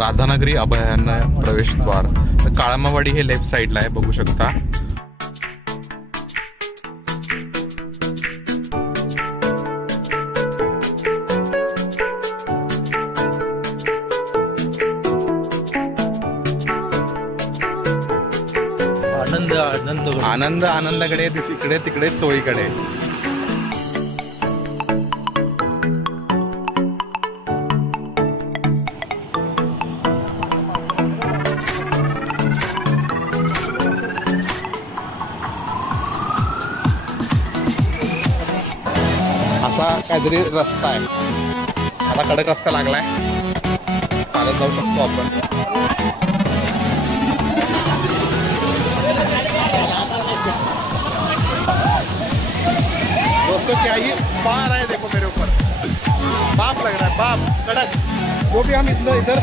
राधानगरी अभयारण्य प्रवेशद्वार. काळमावाडी हे लेफ्ट साइडला आहे, बघू शकता. आनंद आनंदाकडे, इकडे तिकडे चोळीकडे. असा काहीतरी रस्ता आहे. आता कडक रस्ता लागलाय, चालत जाऊ शकतो आपण. दोस्तों क्या ये पार है, देखो मेरे ऊपर बाप लग रहा है, बाप कड़क. जो भी हम इधर